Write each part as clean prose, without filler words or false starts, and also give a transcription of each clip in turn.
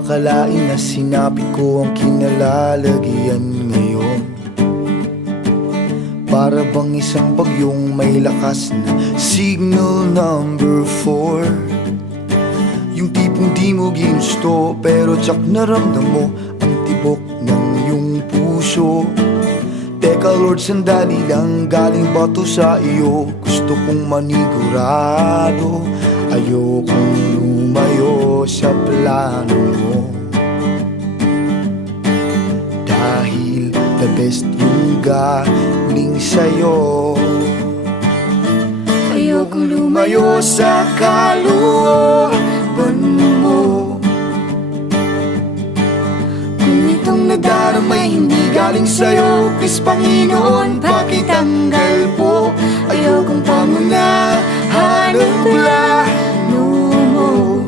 akalain na sinapit ko ang kinalalagyan ngayon? Para bang isang bagyong may lakas na signal number 4. Yung tipong di mo ginusto pero tsak naramdam mo ang tibok ng iyong puso. Teka Lord, sandali lang, galing ba to sa iyo? Gusto kong manigurado, ayokong lumayo sa plano mo. Dahil the best yung galing sa'yo. Ayokong lumayo sa kalooban mo. Kung itong nadaramay hindi galing sa'yo, please Panginoon, pakitanggal po. Ayokong pangunahan ang plano mo.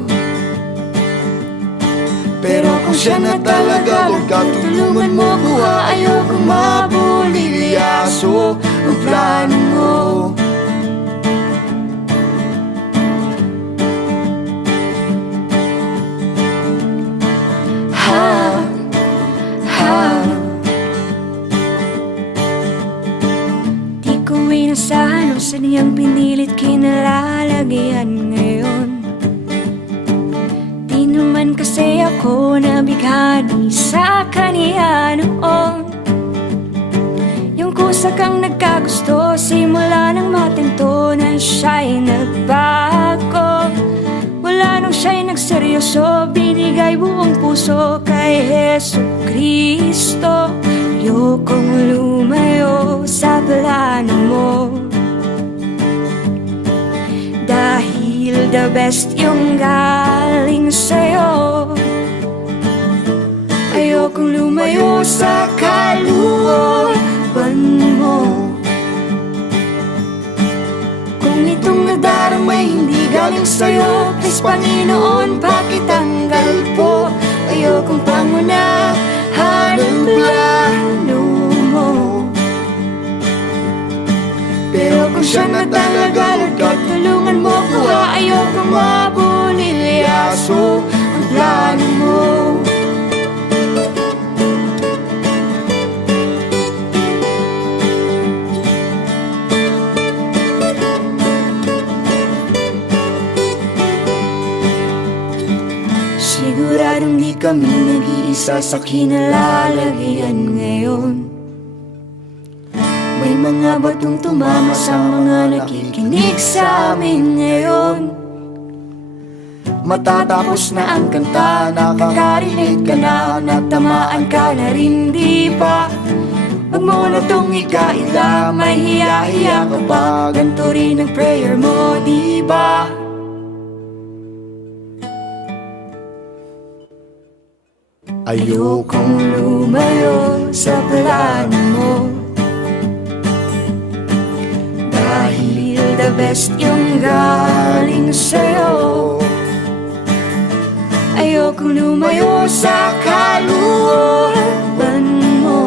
Pero kung siya na talaga, Lord God, tulungan mo ko ha. Ayokong mabulilyaso ang plano mo. Di ko inasahan o sadyang pinilit kinalalagyan ngayon. Di naman kasi ako nabighani sa kaniya noon. Yung kusa kang nagkagusto, simula nang matinto na siya'y nagbago. Wala nung siya'y nagseryoso, binigay buong puso kay Jesucristo. Ayokong lumayo sa plano mo. Dahil the best yung galing sa'yo. Ayokong lumayo sa kalooban mo. Kung itong nadaramay hindi galing sa'yo, please Panginoon, pakitanggal po. Ayokong pangunahan ang plano mo. Pero kung siya na talaga, Lord God, tulungan mo ko ha. Ayokong mabulilyaso ang plano mo. Siguradong di kami nag-iisa sa kinalalagyan ngayon. May mga batong tumama sa mga nakikinig sa amin ngayon. Matatapos na ang kanta, nakakarinig ka na, natamaan ka na rin, di ba? Wag mo na tong ikaila, may hiya-hiya ka pa, ganito rin ang prayer mo, di ba? Ayokong lumayo sa plano mo. Dahil the best yung galing sa'yo. Ayokong lumayo sa kalooban mo.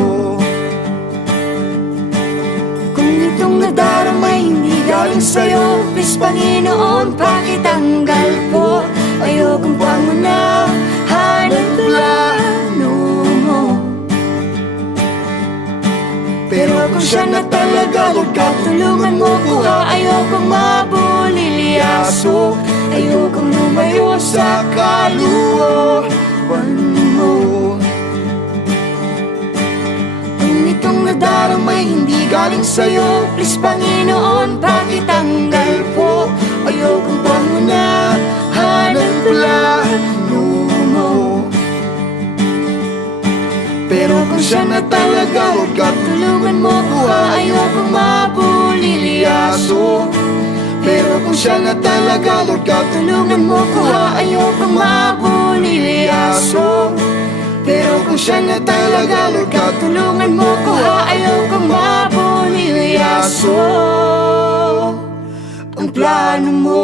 Kung itong nadaramay hindi galing sa'yo, please Panginoon, pakitanggal po. Ayokong pangunahan ang plano mo. Pero kung siya na talaga, Lord God, tulungan mo ko ha. Ayokong mabulilyaso, ayokong lumayo sa kalooban mo. Kung itong nadaramay hindi galing sa'yo, please Panginoon, pakitanggal po. Ayokong pangunahan ang plano mo. Pero kung siya na talaga, Lord God, tulungan mo ko ha. Ayokong mabulilyaso. Pero kung siya na talaga, Lord God, tulungan mo ko ha. Ayokong mabulilyaso. Pero kung siya na talaga, Lord God, tulungan mo ko ha. Ayokong mabulilyaso ang plano mo.